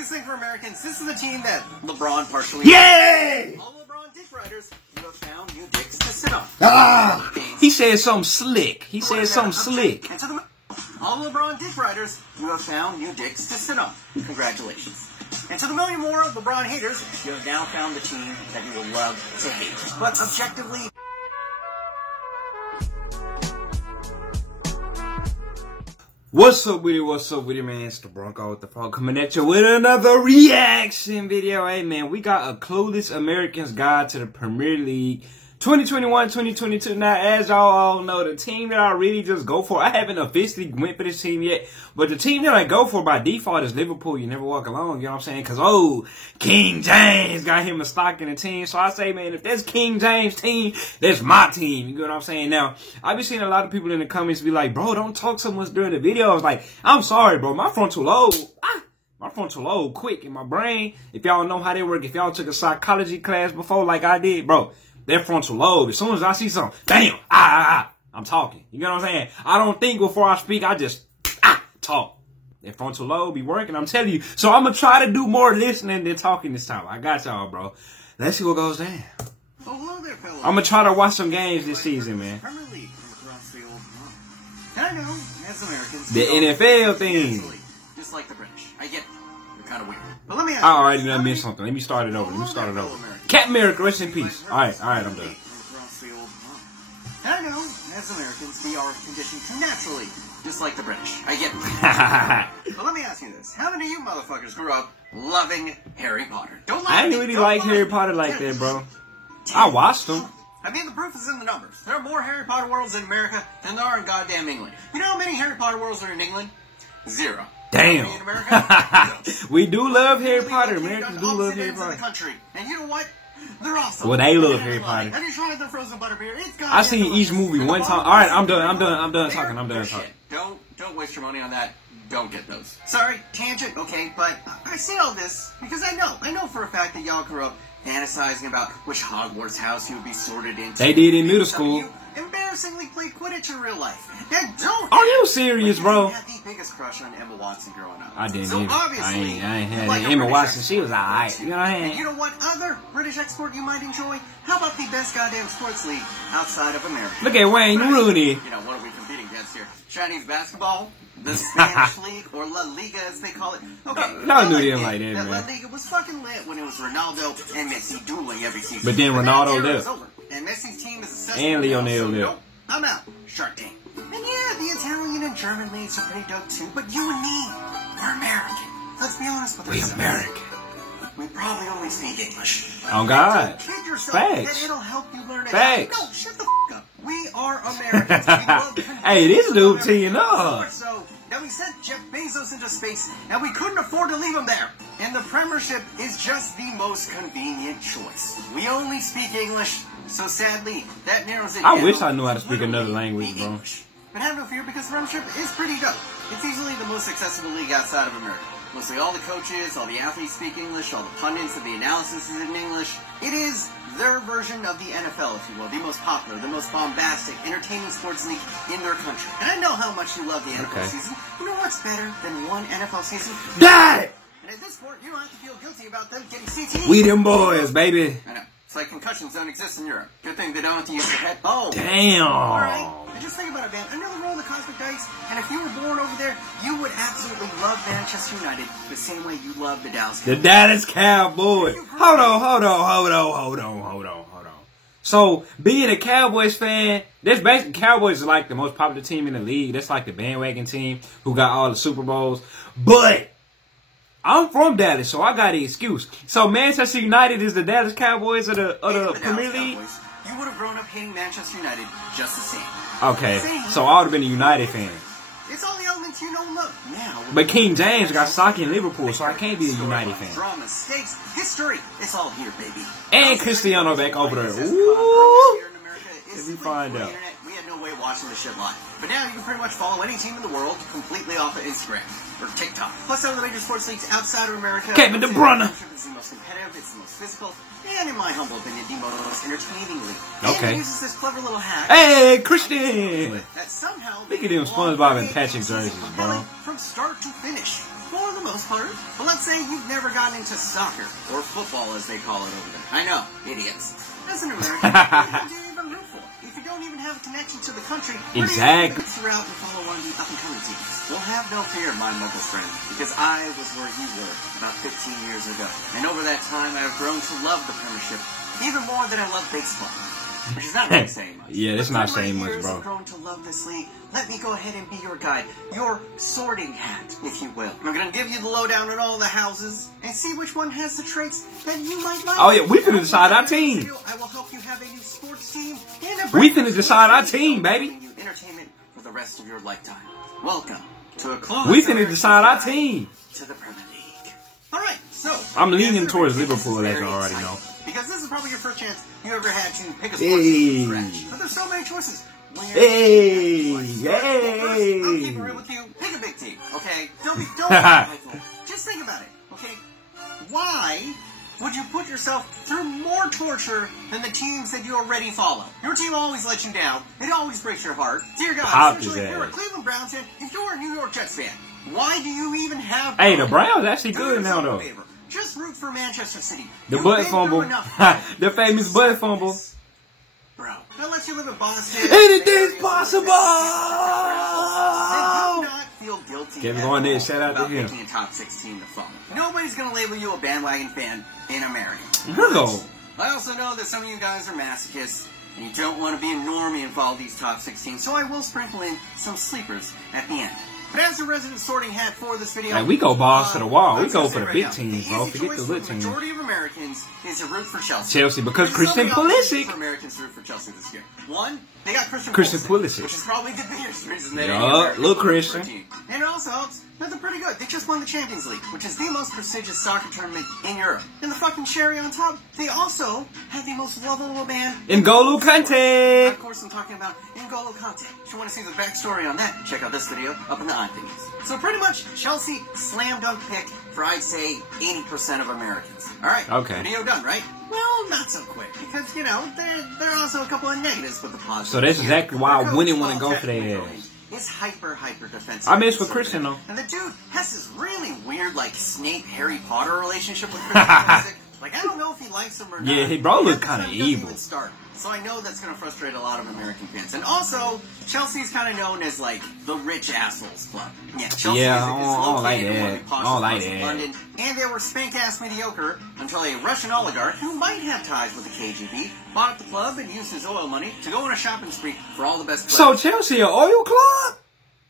biggest thing for Americans, this is the team that LeBron partially... Yay! All LeBron dick riders, you have found new dicks to sit on. Ah! He said something slick. He said something slick. And to the... All LeBron dick riders, you have found new dicks to sit on. Congratulations. And to the million more LeBron haters, you have now found the team that you will love to hate. But objectively... What's up with it, man? It's the Bronco with the Frog coming at you with another reaction video. Hey, man, we got a Clueless Americans Guide to the Premier League 2021-2022. Now, as y'all all know, the team that I really just go for, I haven't officially went for this team yet, but the team that I go for by default is Liverpool. You never walk alone, you know what I'm saying? Because, oh, King James got him a stock in the team. So I say, man, if that's King James' team, that's my team. You know what I'm saying? Now, I've been seeing a lot of people in the comments be like, bro, don't talk so much during the video. I was like, I'm sorry, bro, my frontal lobe. My frontal lobe quick in my brain. If y'all know how they work, if y'all took a psychology class before like I did, bro, that frontal lobe, as soon as I see something, bam, I'm talking. You know what I'm saying? I don't think before I speak, I just talk. That frontal lobe be working, I'm telling you. So I'm going to try to do more listening than talking this time. I got y'all, bro. Let's see what goes down. Oh, hello there, fellas. I'm going to try to watch some games this season, man. Premier League from across the old world. And I know, as Americans, The NFL thing. just like the British. I get it. You're kind of weird. But let me ask I you, already done missed something. Let me start it over. Captain America, rest in peace. All right, I'm done. And I know, as Americans, we are conditioned to naturally, just like the British. I get it. But let me ask you this. How many of you motherfuckers grew up loving Harry Potter? Don't lie I to me. didn't really Don't like lie. Harry Potter like that, bro. I watched them. I mean, the proof is in the numbers. There are more Harry Potter worlds in America than there are in goddamn England. You know how many Harry Potter worlds are in England? 0. Damn. In America? We do love Harry Potter. Americans do love Harry Potter. Country. And you know what? They're awesome. Well, they love Harry Potter. Have you tried their frozen butterbeer? It's goddamn I seen each delicious. movie one time. All right, I'm done talking. Don't waste your money on that. Don't get those. Sorry, tangent. Okay, but I say all this because I know for a fact that y'all grew up fantasizing about which Hogwarts house you would be sorted into. They did in middle school. You embarrassingly play Quidditch in real life. And don't. Are you serious, bro? I had the biggest crush on Emma Watson growing up. I didn't so either. Obviously, I ain't had like Emma Watson. She was alright. You know what I mean? And you know what other British export you might enjoy? How about the best goddamn sports league outside of America? Look at Wayne Rooney. You know, what are we competing against here? Chinese basketball? The Spanish League, or La Liga as they call it. Okay, No, knew them like that, La man. Liga was fucking lit when it was Ronaldo and Messi dueling every season. But then Ronaldo left. And Messi's team is a And Lionel left. Nope, I'm out. Shark Tank. And yeah, the Italian and German leagues are pretty dope too, but you and me, we're American. Let's be honest with ourselves. We American. We probably only speak English. Oh, God. So kid yourself Facts. that it'll help you learn it. Facts. No, shut the f up. We are Americans. We love Hey, this dude teeing up. So, now we sent Jeff Bezos into space, and we couldn't afford to leave him there. And the Premiership is just the most convenient choice. We only speak English, so sadly, that narrows it down. I wish I knew how to speak another language, bro. English. But have no fear, because the Premiership is pretty dope. It's easily the most accessible league outside of America. Mostly all the coaches, all the athletes speak English, all the pundits and the analysis is in English. It is their version of the NFL, if you will, the most popular, the most bombastic, entertaining sports league in their country. And I know how much you love the NFL season. You know what's better than one NFL season? Die! And at this point, you don't have to feel guilty about them getting CTE. We them boys, baby. I know. It's like concussions don't exist in Europe. Good thing they don't have to use their head. Oh. Damn. All right. And just think about it, man. Another roll of the cosmic dice, and if you were born over there, you would absolutely love Manchester United the same way you love the Dallas Cowboys. The Dallas Cowboys. Hold on. So, being a Cowboys fan, that's basically, Cowboys are like the most popular team in the league. That's like the bandwagon team who got all the Super Bowls. But I'm from Dallas, so I got an excuse. So Manchester United is the Dallas Cowboys of the Premier League? You would have grown up hating Manchester United just the same. Okay, so I would have been a United fan. It's all the elements you know and love. Now, but King James got stock in Liverpool, so I can't be a United fan. Drama, stakes, history, it's all here, baby. And Cristiano back over there. Ooh! If we find out. We had no way of watching this shit live. But now you can pretty much follow any team in the world completely off of Instagram or TikTok. Plus, some of the major sports leagues outside of America. Kevin De Bruyne. It's the most competitive, it's the most physical, and in my humble opinion, the most entertaining league. Okay. And it uses this clever little hack. Hey, Christian! That somehow Look at them SpongeBob and Patrick jerseys, bro. From start to finish. for the most part. But let's say you've never gotten into soccer, or football as they call it over there. I know, idiots. As an American, what do you even root for? If you don't even have a connection to the country, exactly. You're out and follow one of these up-and-coming teams. Well, have no fear, my mobile friend, because I was where you were about 15 years ago. And over that time, I have grown to love the Premiership even more than I love baseball. Which is not really saying much. Yeah, that's not saying much, bro. I've grown to love this league. Let me go ahead and be your guide, your sorting hat, if you will. I'm going to give you the lowdown on all the houses and see which one has the traits that you might like. Oh yeah, we finna decide our team. I will help you have a new sports team and a we finna decide our team, baby. Entertainment for the rest of your lifetime. Welcome to a close. We finna decide our team. To the Premier League. All right, so I'm leaning towards Liverpool, as you already know. Because this is probably your first chance you ever had to pick a sports team from scratch. But there's so many choices. Hey! I'll keep it real with you. Pick a big team, okay? Don't be just think about it, okay? Why would you put yourself through more torture than the teams that you already follow? Your team always lets you down. It always breaks your heart. Dear God, especially if you're a Cleveland Browns fan, if you're a New York Jets fan, why do you even have... Hey, the Browns actually good now, though. Just root for Manchester City. The butt fumble. The famous butt fumble. Bro, that lets you live in Boston. Anything's possible! They do not feel guilty. Kevin going there, shout out to him. Picking a top 16 to follow. Nobody's going to label you a bandwagon fan in America. No. I also know that some of you guys are masochists, and you don't want to be a normie and follow these top 16, so I will sprinkle in some sleepers at the end. But as the resident sorting hat for this video... Hey, we go balls to the wall. We go for the big teams, bro. Forget the little teams. The majority of Americans is to root for Chelsea. Chelsea, because Christian Pulisic. For Americans to root for Chelsea this year. One, they got Christian Pulisic. Which is probably the biggest reason they little Christian. And it also helps that they're pretty good. They just won the Champions League, which is the most prestigious soccer tournament in Europe. And the fucking cherry on top, they also have the most lovable man... N'Golo Kante! Of course, I'm talking about N'Golo Kante. If you want to see the backstory on that, check out this video up in the iThingies. So pretty much, Chelsea slam dunk pick for, I'd say, 80% of Americans. All right, okay. Video done, right? Well, not so quick, because, you know, there are also a couple of negatives with the positive. So that's exactly why I wouldn't want to go for their ass. It's hyper defensive. I miss for Christian, though. And the dude has this really weird, like, Snape-Harry Potter relationship with Christian Pulisic. Like, I don't know if he likes him or not. Yeah, he bro look kind of evil. So I know that's going to frustrate a lot of American fans. And also, Chelsea's kind of known as, like, the rich assholes club. Yeah, Chelsea is located in one of the posh parts of London. And they were spank-ass mediocre until a Russian oligarch, who might have ties with the KGB, bought up the club and used his oil money to go on a shopping spree for all the best players. So Chelsea, an oil club?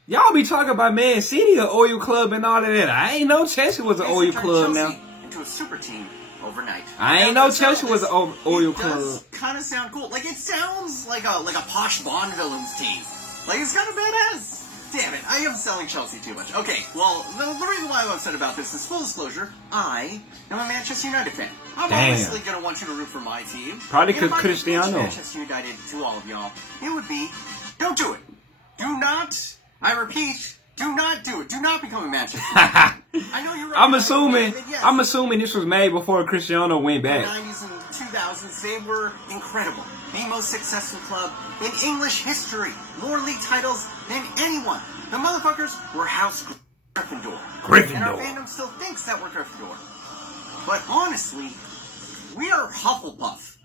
Y'all be talking about Man City, an oil club and all of that. I ain't know Chelsea was an oil club now. Into a super team overnight. I ain't know Chelsea was an oil club. It does kind of sound cool. Like, it sounds like a posh Bond villain's team. Like, it's kind of badass. Damn it, I am selling Chelsea too much. Okay, well, the reason why I'm upset about this is, full disclosure, I am a Manchester United fan. I'm obviously going to want you to root for my team. Probably because Cristiano. Manchester United to all of y'all, it would be, don't do it. Do not, I repeat, do not do it. Do not become a Manchester United. I know you're right. I'm assuming this was made before Cristiano went back. In the 90s and 2000s, they were incredible. The most successful club in English history. More league titles than anyone. The motherfuckers were House Gryffindor. And our fandom still thinks that we're Gryffindor. But honestly, we are Hufflepuff.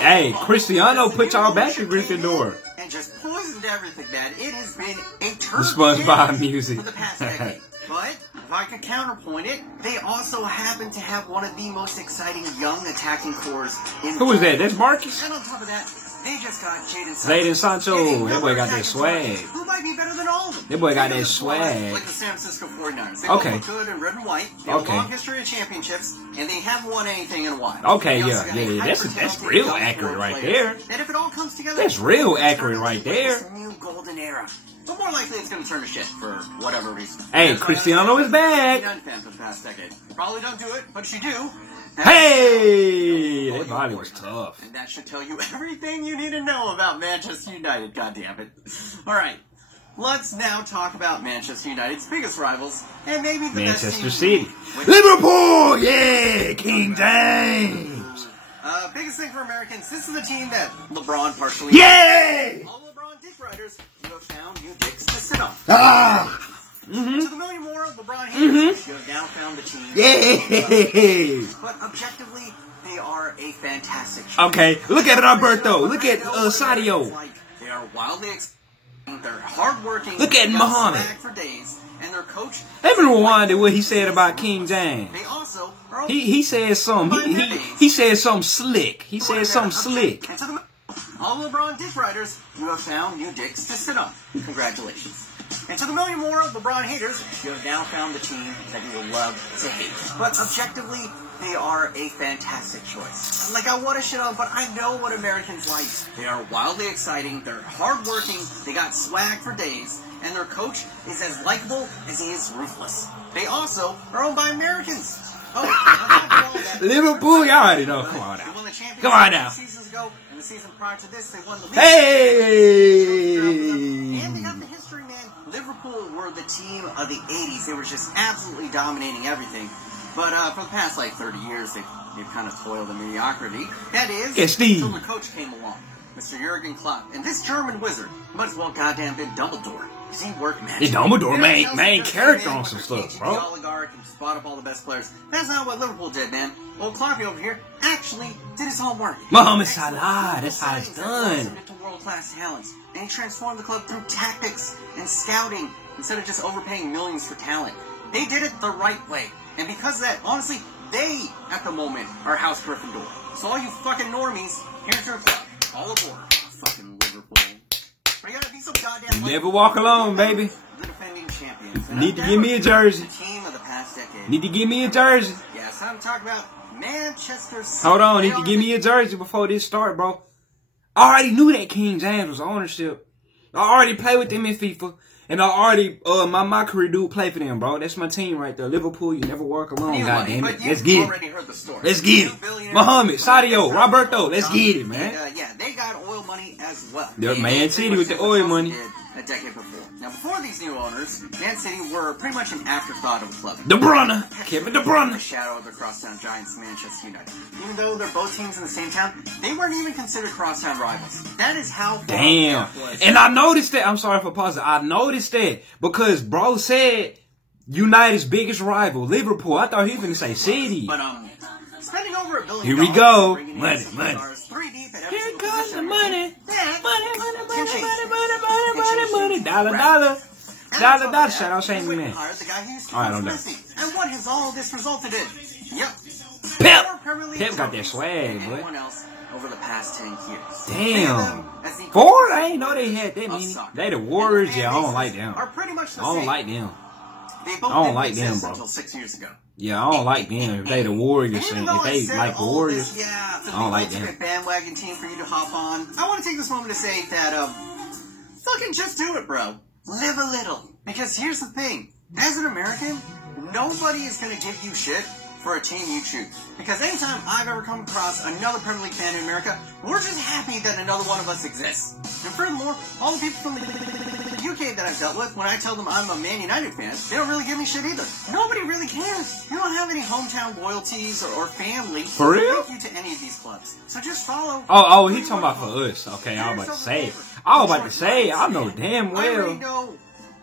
Hey, Cristiano put y'all back to Gryffindor. And just poisoned everything, man. It has been a turd SpongeBob music for the past decade. But if I could counterpoint it, they also happen to have one of the most exciting young attacking cores in Who is that? That's Marcus? And on top of that, they just got Jadon Sancho. That boy got that swag. Who might be better than all of them? That boy got that swag. Like the San Francisco 49ers. They okay. look good in red and white. They have a long history of championships, and they haven't won anything in a while. Okay, yeah. That's real accurate right there. And if it all comes together, that's real accurate right there. It's a new golden era. But more likely it's going to turn to shit for whatever reason. Hey, Cristiano is back. Fan for the past decade. Probably don't do it, but if you do, hey, that body was tough. And that should tell you everything you need to know about Manchester United. Goddammit. All right, let's now talk about Manchester United's biggest rivals and maybe the Manchester City, Liverpool. Yeah, King James. Biggest thing for Americans. This is the team that LeBron partially. Yay! All LeBron dick riders, you have found new dicks to sit on. And to the million more LeBron haters, you have now found the team. Yeah. But objectively, they are a fantastic choice. Okay, look at Roberto. Look at Sadio. They are wildly exciting. They're hardworking. Look at Muhammad. For days, and their coach. Let me rewind to what he said about King James. They also are He said something. He said something slick. He said something slick. And to the all LeBron dick riders, you have found new dicks to sit on. Congratulations. And to the million more LeBron haters, you have now found the team that you will love to hate. But objectively, they are a fantastic choice. Like, I want to shit on, but I know what Americans like. They are wildly exciting, they're hardworking, they got swag for days, and their coach is as likable as he is ruthless. They also are owned by Americans. Oh, Liverpool, y'all already know. Come on now. Come on now. Seasons ago, and the season prior to this, they won the league. Hey! And they got the history, man. Liverpool were the team of the 80s. They were just absolutely dominating everything. But for the past, 30 years, they've kind of toiled in mediocrity. That is, until the coach came along, Mr. Jurgen Klopp. And this German wizard might as well goddamn been Dumbledore. Because he worked magic. The Dumbledore main character on some stuff, bro. The oligarch and spot up all the best players. That's not what Liverpool did, man. Old Kloppy over here actually did his homework. Mohamed Salah, that's how it's done. To world-class talents. And he transformed the club through tactics and scouting instead of just overpaying millions for talent. They did it the right way. And because of that, honestly, they, at the moment, are House Gryffindor. So all you fucking normies, here's your club. All aboard. Fucking Liverpool. But you gotta be so goddamn never walk alone, baby. The defending champions. Need to give me a jersey. The team of the past decade. Need to give me a jersey. Yeah, it's time to talk about Manchester City. Hold on, need to give me a jersey before this start, bro. I already knew that King James was ownership. I already played with them in FIFA. And I already, my career dude play for them, bro. That's my team right there. Liverpool, you never walk alone, goddammit. Let's get it. Let's get it. Muhammad, Sadio, Roberto, let's get it, man. Yeah, they got oil money as well. They're Man City with the oil money. A decade before. Now, before these new owners, Man City were pretty much an afterthought of the club. De Bruyne, Kevin De Bruyne. The shadow of the crosstown giants, Manchester United. Even though they're both teams in the same town, they weren't even considered crosstown rivals. That is how far damn. And I noticed that. I'm sorry for pausing. I noticed that because bro said United's biggest rival, Liverpool. I thought he was gonna say City. But spending over $1 billion. Here we go. Money. Here comes the money. Money. Dollar. Shout out Shane Man. Alright, I'm done. And what has all this resulted in? Yep. Pep got that swag, boy. Over the past 10 years. Damn. 4? I ain't know they had that many. They the Warriors. Yeah, I don't like them. I don't like them. I don't like them, bro. Until 6 years ago. Yeah, I don't like them. If they the Warriors, and if they like the Warriors, I don't like them. Bandwagon team for you to hop on. I want to take this moment to say that, fucking just do it, bro. Live a little. Because here's the thing. As an American, nobody is going to give you shit for a team you choose. Because anytime I've ever come across another Premier League fan in America, we're just happy that another one of us exists. And furthermore, all the people from the UK that I've dealt with, when I tell them I'm a Man United fan, they don't really give me shit either. Nobody really cares. You don't have any hometown loyalties or family for real to link you to any of these clubs. So just follow. Oh, he talking about for us. Okay, I was about to say. I know damn well. I already know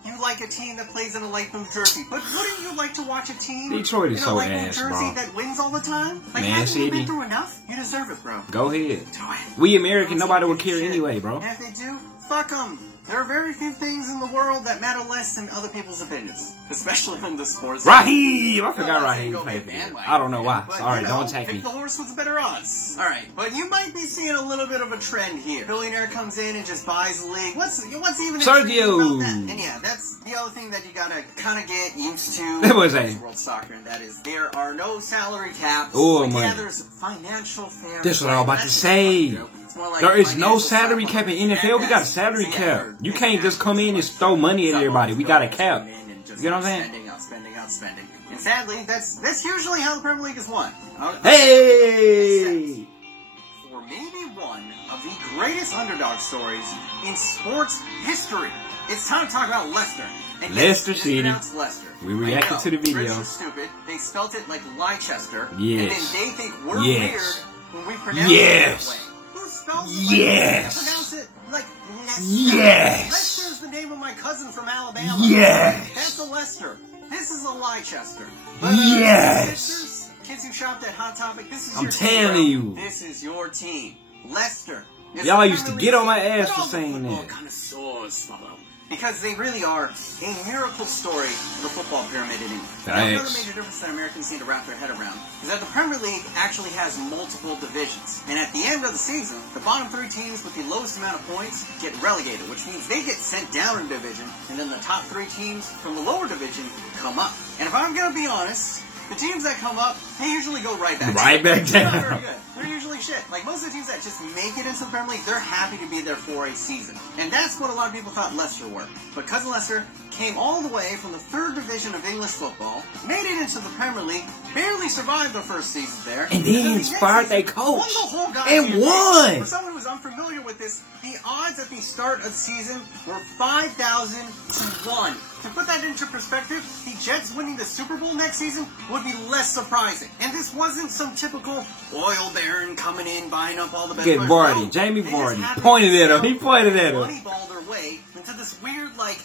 you like a team that plays in a light blue jersey, but wouldn't you like to watch a team Detroit is in so a light blue ass, jersey bro. that wins all the time? Like, Man haven't you City. been through enough? You deserve it, bro. Go ahead. Do it. We American, nobody would care anyway, bro. And if they do, fuck them. There are very few things in the world that matter less than other people's opinions, especially in the sports. Raheem! I forgot Raheem played for them. I don't know why. But, Sorry, don't attack me. Pick the horse with the better odds. Alright, but you might be seeing a little bit of a trend here. Billionaire comes in and just buys the league. What's even Sergio! About that? And yeah, that's the other thing that you gotta kind of get used to. That was a world soccer, and that is there are no salary caps. Oh, yeah, money. there's financial fairness. That's what I was about to say. There is no salary cap in NFL. We got a salary cap. You can't just come in and throw money at everybody. We got a cap. You know what I'm saying? Spending. And sadly, that's usually how the Premier League is won. Hey! For maybe one of the greatest underdog stories in sports history. It's time to talk about Leicester. And Leicester City. Leicester. We reacted to the video. Brits are stupid. They spelt it like Leicester. Yes. And then they think we're weird when we pronounce yes. it that way. Who spells it yes. like pronounce it like Leicester? Yes. Leicester's the name of my cousin from Alabama. Yes. That's a Leicester. This is a Leicester. Yes. Kids who shopped at Hot Topic, this is I'm your team, telling bro. you. This is your team. Leicester. Y'all used to get on my ass for saying that. Connoisseurs follow. Because they really are a miracle story of the football pyramid in England. Thanks. Another major difference that Americans need to wrap their head around is that the Premier League actually has multiple divisions. And at the end of the season, the bottom 3 teams with the lowest amount of points get relegated, which means they get sent down in division, and then the top 3 teams from the lower division come up. And if I'm going to be honest, the teams that come up, they usually go right back down. They're not very good. They're usually shit. Like, most of the teams that just make it into the Premier League, they're happy to be there for a season. And that's what a lot of people thought Leicester were. But Cousin Leicester came all the way from the 3rd division of English football, made it into the Premier League, barely survived their first season there. And then he inspired their coach. Won the whole And won! For someone who's unfamiliar with this, the odds at the start of the season were 5,000 to 1. To put that into perspective, the Jets winning the Super Bowl next season would be less surprising. And this wasn't some typical oil baron coming in, buying up all the best Get players. Vardy. No, Jamie they just Vardy. happened Pointed to at him. He pointed at him. moneyball their way into this weird, like,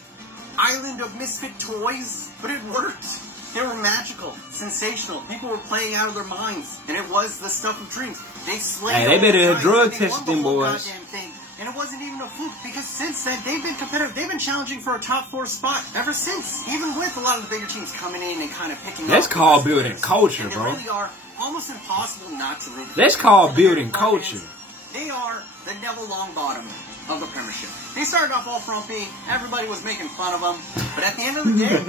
island of misfit toys. But it worked. They were magical, sensational. People were playing out of their minds. And it was the stuff of dreams. They slayed Hey, they better have drug they won tested the them whole boys. goddamn thing. And it wasn't even a fluke, because since then, they've been competitive. They've been challenging for a top 4 spot ever since. Even with a lot of the bigger teams coming in and kind of picking That's up. called building culture, And bro. they really are almost impossible not to root for. That's called building culture. They are the Neville Longbottom of the Premiership. They started off all frumpy. Everybody was making fun of them. But at the end of the day,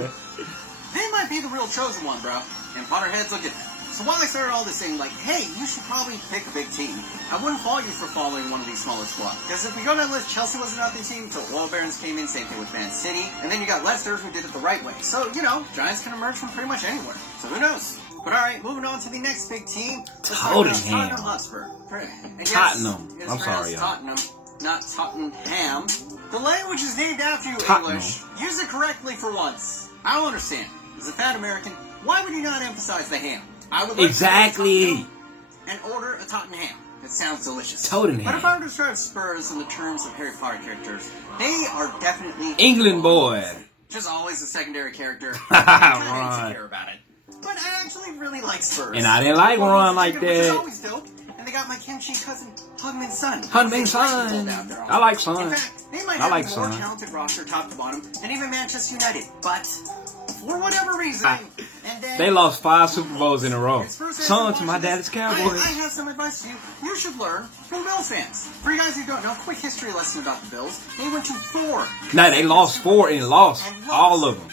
they might be the real chosen one, bro. And Potterheads look at that. So while I started all this saying, like, hey, you should probably pick a big team, I wouldn't fault you for following one of these smaller squads. Because if we go down the list, Chelsea wasn't out the team until Oil Barons came in, same thing with Man City. And then you got Leicester, who did it the right way. So, you know, Giants can emerge from pretty much anywhere. So who knows? But alright, moving on to the next big team. Tottenham Hotspur. And yes, Tottenham. it is I'm sorry, y'all. Tottenham, not Tottenham. The language is named after you, Tottenham. English. Use it correctly for once. I don't understand. As a fat American, why would you not emphasize the ham? I would like Exactly. to go to Tottenham and order a Tottenham. It sounds delicious. Tottenham. But if I were to describe Spurs in the terms of Harry Potter characters, they are definitely England boy. just always a secondary character. Ron. I don't care about it. But I actually really like Spurs. And I didn't like Ron like Which is that. always dope. And they got my kimchi cousin, Hungmin Son. Hungmin Son. I like Son. In fact, they might I have like a more Son. talented roster top to bottom than even Manchester United. But for whatever reason, and then They lost 5 Super Bowls in a row. Spurs fans Son who to my watch daddy's this, Cowboys. I have some advice for you. You should learn from Bills fans. For you guys who don't know, quick history lesson about the Bills. They went to 4. Nah, they lost 4 and lost all of them.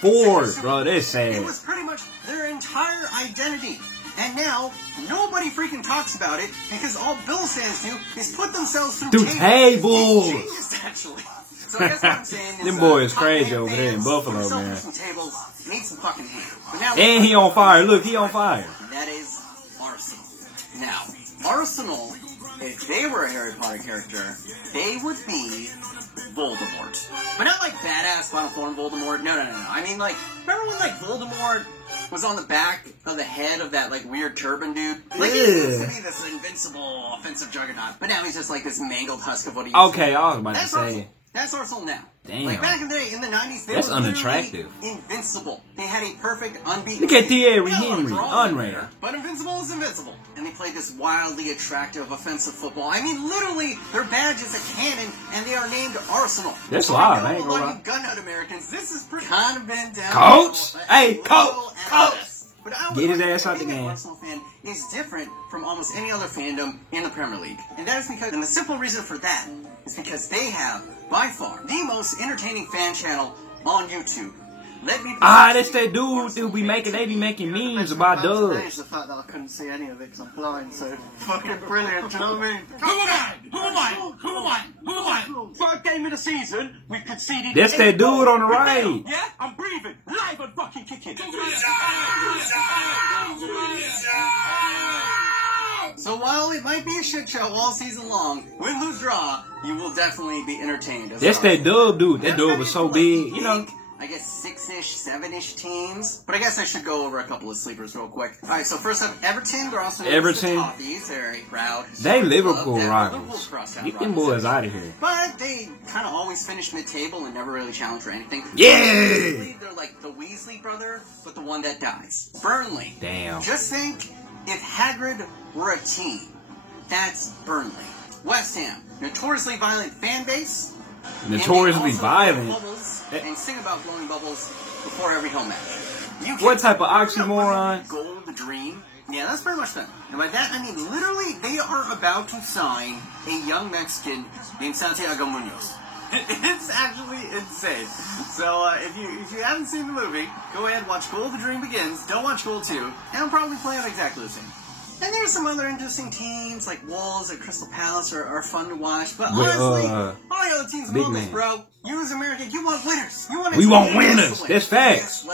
4, bro, that's sad. It was pretty much their entire identity. And now, nobody freaking talks about it because all Bills fans do is put themselves through tables. It's genius, actually. So I guess what I'm saying is... Them boys crazy Tottenham over there in fans, Buffalo, put yourself man. through some tables, need some fucking ham. But now And he on fire. Look, he on fire. and that is Arsenal. Now, Arsenal, if they were a Harry Potter character, they would be Voldemort. But not like badass Final Form Voldemort. No. I mean, like, remember when, like, Voldemort was on the back of the head of that, like, weird turban dude? Like, he used to be this invincible offensive juggernaut, but now he's just, like, this mangled husk of what he used to Okay, be. I was about to That's say. Arsenal. That's Arsenal now. Damn. Like, back in the day, in the 90s, they That's were literally unattractive. invincible. They had a perfect, unbeaten... Look at Thierry Yeah, Henry, draw in unreal. there, but invincible is invincible. And they played this wildly attractive offensive football. I mean, literally, their badge is a cannon, and they are named Arsenal. That's So wild, know I ain't a gonna lot lie. of you gun-nut Americans, this is pretty kind of been down. Coach? a Hey, little coach, and coach. less. But I would Get his argue ass out the being an game. Arsenal fan is different from almost any other fandom in the Premier League. And that is because, and the simple reason for that is because they have, by far, the most entertaining fan channel on YouTube. Let me That's that dude who be making, they be making memes about Manage Dubs. the fact that I couldn't see any of it because I'm blind, so fucking brilliant, do you know what I mean? Who am I? Third game of the season, we've conceded... That's that dude on the right. Yeah, I'm breathing. Live and fucking kicking. So while it might be a shit show all season long, win, lose, draw, you will definitely be entertained. That's that Dub dude. That dude was so big, you know. I guess 6-ish, 7-ish teams. But I guess I should go over a couple of sleepers real quick. All right, so first up, Everton. They're also known as the Toffees. They're a proud. They Liverpool rivals. Get them boys out of here. But they kind of always finish mid-table and never really challenge for anything. Yeah! They're like the Weasley brother, but the one that dies. Burnley. Damn. Just think if Hagrid were a team. That's Burnley. West Ham. Notoriously violent fan base. Notoriously violent. And sing about blowing bubbles before every home match. What type of oxymoron? Gold the dream. Yeah, that's pretty much them. And by that, I mean literally they are about to sign a young Mexican named Santiago Munoz. It's actually insane. So if you haven't seen the movie, go ahead, watch Goal the Dream Begins. Don't watch Goal 2. And it'll probably play out exactly the same. And there's some other interesting teams, like Wolves at Crystal Palace are fun to watch. But honestly, all the other teams love us, bro. You as American, you want winners. We want winners. That's facts.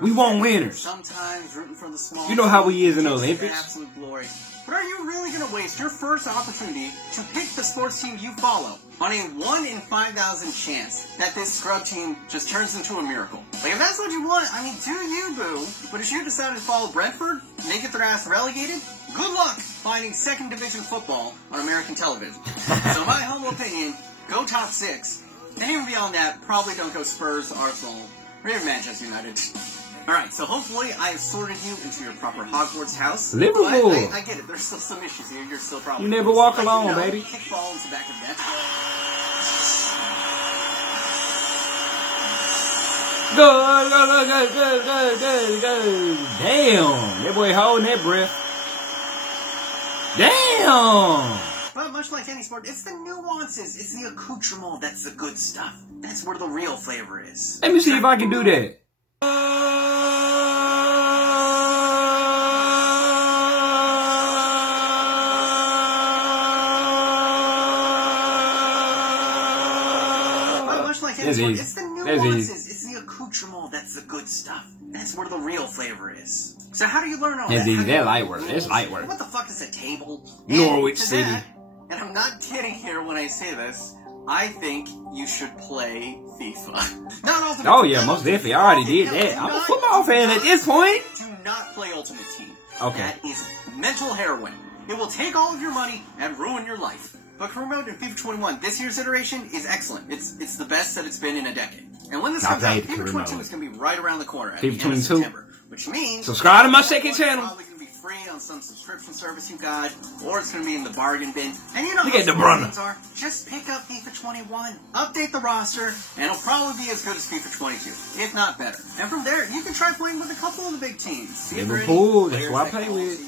We want winners. Sometimes rooting for the small. You know how we is in the Olympics. Absolute glory. But are you really going to waste your first opportunity to pick the sports team you follow on a 1 in 5,000 chance that this scrub team just turns into a miracle? Like, if that's what you want, I mean, do you, boo. But if you decided to follow Brentford and they get their ass relegated, good luck finding second division football on American television. So in my humble opinion, go top 6. And even beyond that, probably don't go Spurs, Arsenal, or even Manchester United. Alright, so hopefully I have sorted you into your proper Hogwarts house. Liverpool! I get it, there's still some issues here. You're still probably... You never walk alone, baby. Kick ball into back of net. Go. Damn. That boy holding that breath. Damn. But much like any sport, it's the nuances. It's the accoutrement that's the good stuff. That's where the real flavor is. Let me see if I can do that. It's the nuances. It's the accoutrement that's the good stuff. That's where the real flavor is. So how do you learn all that? That's light work. That's light work. What the fuck is a table? Norwich City. And I'm not kidding here when I say this. I think you should play FIFA. Not Ultimate. Oh yeah, most definitely. I already did that. I'm a football fan at this point. Do not play Ultimate Team. Okay. That is mental heroin. It will take all of your money and ruin your life. But career mode in FIFA 21, this year's iteration is excellent. It's the best that it's been in a decade. And when this comes out, FIFA 22 is going to be right around the corner at the end of September. Which means... subscribe to my second channel. It's probably going to be free on some subscription service you got, or it's going to be in the bargain bin. And you know look how at the brother. Are. Just pick up FIFA 21, update the roster, and it'll probably be as good as FIFA 22, if not better. And from there, you can try playing with a couple of the big teams. Liverpool, that's who I play with.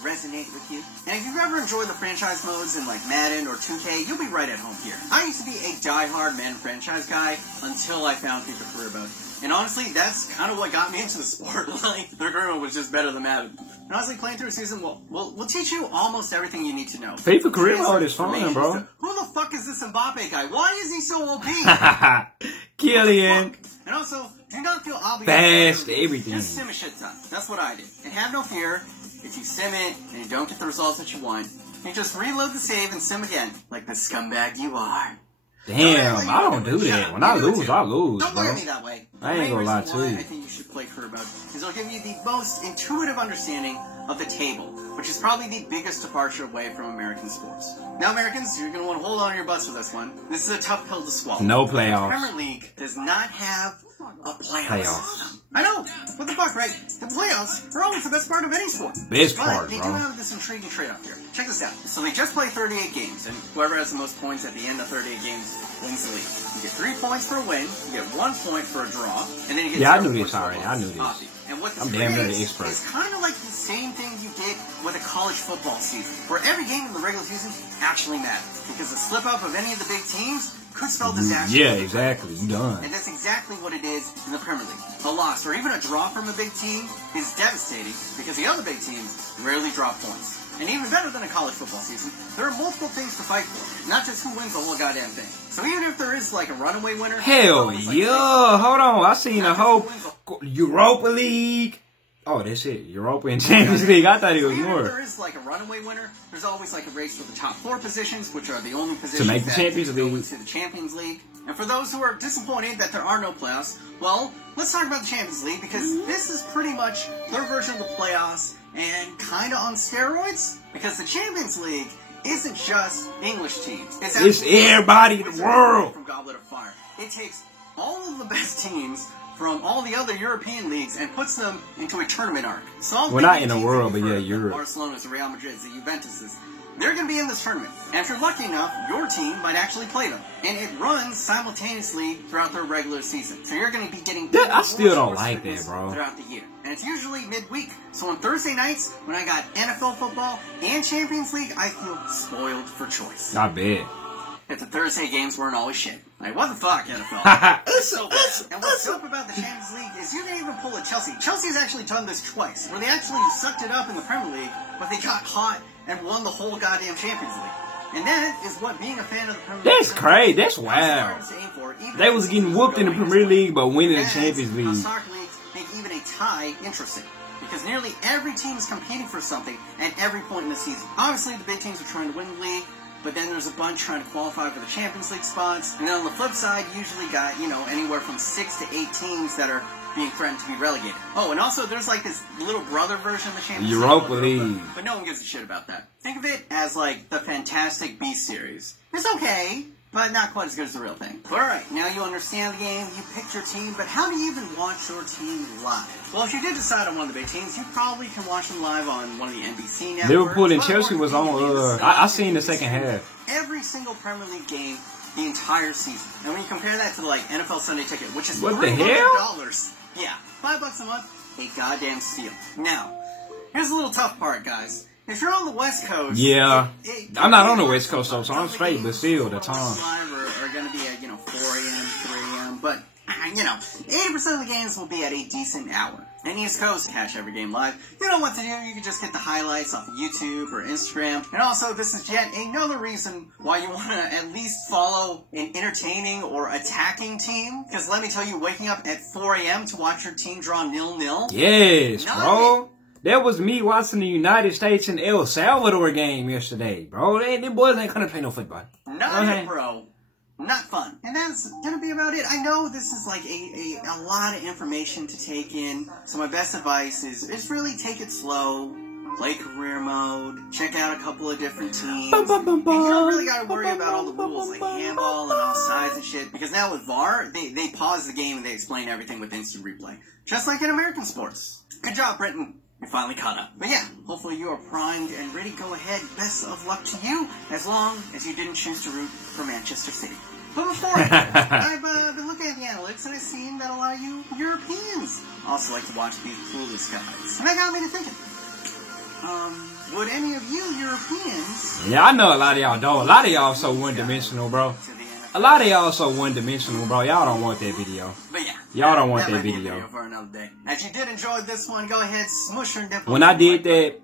Resonate with you. And if you've ever enjoyed the franchise modes in like Madden or 2K, you'll be right at home here. I used to be a die-hard Madden franchise guy until I found FIFA Career Mode. And honestly, that's kind of what got me into the sport. Like, the Career Mode was just better than Madden. And honestly, playing through a season will teach you almost everything you need to know. FIFA Career Mode is fun, bro. Who the fuck is this Mbappe guy? Why is he so OP? Kylian. And also, do not feel obligated. Fast, everything. Just sim a shit ton. That's what I did. And have no fear. If you sim it and you don't get the results that you want, you just reload the save and sim again, like the scumbag you are. Damn, I don't do that. When I lose, I lose, don't bro. look at me that way. I ain't gonna lie to you. I think you should play Career Mode is it'll give you the most intuitive understanding of the table, which is probably the biggest departure away from American sports. Now, Americans, you're going to want to hold on to your butts for this one. This is a tough pill to swallow. No playoffs. The Premier League does not have a playoff system. I know. What the fuck, right? The playoffs are always the best part of any sport. Best part, but they bro. do have this intriguing trade-off here. Check this out. So they just play 38 games, and whoever has the most points at the end of 38 games wins the league. You get 3 points for a win, you get 1 point for a draw, and then you get 0 points for a loss. I knew this. And what this I'm damn near the creates expert. is kind of like the same thing you get with a college football season, where every game in the regular season actually matters, because a slip-up of any of the big teams could spell disaster. Yeah, exactly. You done. And that's exactly what it is in the Premier League. A loss or even a draw from a big team is devastating because the other big teams rarely drop points. And even better than a college football season, there are multiple things to fight for, not just who wins the whole goddamn thing. So even if there is like a runaway winner... Hell yeah! Hold on, I seen a whole Europa League. Oh, that's it. Europa and Champions League. I thought it was more. If there is like a runaway winner, there's always like a race for the top 4 positions, which are the only positions to make the Champions League. To the Champions League. And for those who are disappointed that there are no playoffs, well, let's talk about the Champions League, because this is pretty much their version of the playoffs and kind of on steroids, because the Champions League isn't just English teams. It's everybody in the world. From Goblet of Fire. It takes all of the best teams from all the other European leagues and puts them into a tournament arc. So all well, not in the world, but yeah, the Europe. Barcelona's, the Real Madrid's, the Juventus's. They're going to be in this tournament. And if you're lucky enough, your team might actually play them. And it runs simultaneously throughout their regular season. So you're going to be getting... I still don't like that, bro. ...throughout the year. And it's usually midweek. So on Thursday nights, when I got NFL football and Champions League, I feel spoiled for choice. I bet. If the Thursday games weren't always shit. Like, what the fuck, NFL? And what's dope about the Champions League is you can even pull a Chelsea. Chelsea's actually done this twice, where they actually sucked it up in the Premier League, but they got hot and won the whole goddamn Champions League. And that is what being a fan of the Premier League... That's crazy. That's wild. They was getting whooped in the Premier League, but winning the Champions League. Soccer leagues make even a tie interesting. Because nearly every team is competing for something at every point in the season. Obviously, the big teams are trying to win the league, but then there's a bunch trying to qualify for the Champions League spots. And then on the flip side, you usually got, anywhere from 6 to 8 teams that are being threatened to be relegated. Oh, and also there's like this little brother version of the Champions League. Europa League. But no one gives a shit about that. Think of it as like the Fantastic Beasts series. It's okay, but not quite as good as the real thing. Alright, now you understand the game, you picked your team, but how do you even watch your team live? Well, if you did decide on one of the big teams, you probably can watch them live on one of the NBC networks. Liverpool and Chelsea was on, I seen the second half. Every single Premier League game the entire season. And when you compare that to like NFL Sunday Ticket, which is what the hell? $300, yeah, $5 a month, a goddamn steal. Now, here's the little tough part, guys. If you're on the West Coast... Yeah. I'm not on the West Coast, so I'm straight, but still, the time. Are going to be at, 4 a.m., 3 a.m., but, 80% of the games will be at a decent hour. And East Coast, catch every game live. You know what to do. You can just get the highlights off of YouTube or Instagram. And also, this is yet another reason why you want to at least follow an entertaining or attacking team. Because let me tell you, waking up at 4 a.m. to watch your team draw 0-0. Yes, bro. That was me watching the United States and El Salvador game yesterday, bro. Them boys ain't gonna play no football. Not bro. Not fun. And that's gonna be about it. I know this is like a lot of information to take in. So my best advice is really take it slow. Play career mode. Check out a couple of different teams. And you don't really gotta worry about all the rules like handball and offsides and shit. Because now with VAR, they pause the game and they explain everything with instant replay. Just like in American sports. Good job, Brenton. You're finally caught up. But yeah, hopefully you are primed and ready. Go ahead. Best of luck to you, as long as you didn't choose to root for Manchester City. But before I've been looking at the analytics, and I've seen that a lot of you Europeans also like to watch these clueless guys. And that got me to thinking, would any of you Europeans... Yeah, I know a lot of y'all don't. A lot of y'all so one-dimensional, bro. A lot of y'all so one-dimensional, bro. Y'all don't want that video. But yeah. Y'all don't want that might be a video. For another day. If you did enjoy this one, go ahead, smush your nipple. When I did that,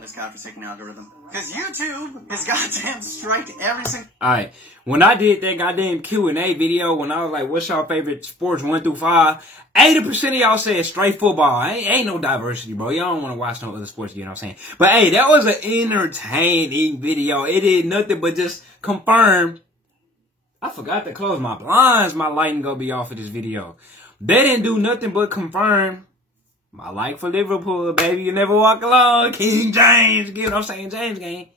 this godforsaken algorithm. Because YouTube has goddamn striked every single... Alright. When I did that goddamn Q&A video, when I was like, what's y'all favorite sports 1 through 5? 80% of y'all said straight football. Ain't no diversity, bro. Y'all don't want to watch no other sports, you know what I'm saying? But hey, that was an entertaining video. It did nothing but just confirm... I forgot to close my blinds. My lighting gonna be off of this video. They didn't do nothing but confirm my like for Liverpool, baby. You never walk alone. King James. You know what I'm saying? James game.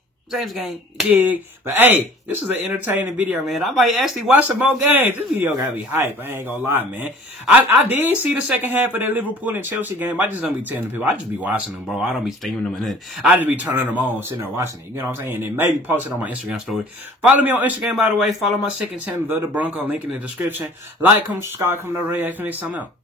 Dig. But hey, this is an entertaining video, man. I might actually watch some more games. This video gotta be hype. I ain't gonna lie, man. I did see the second half of that Liverpool and Chelsea game. I just don't be telling people. I just be watching them, bro. I don't be streaming them and nothing. I just be turning them on, sitting there watching it. You know what I'm saying? And maybe post it on my Instagram story. Follow me on Instagram, by the way. Follow my second channel, The Bronco. Link in the description. Like, comment, subscribe, comment, react, next time out.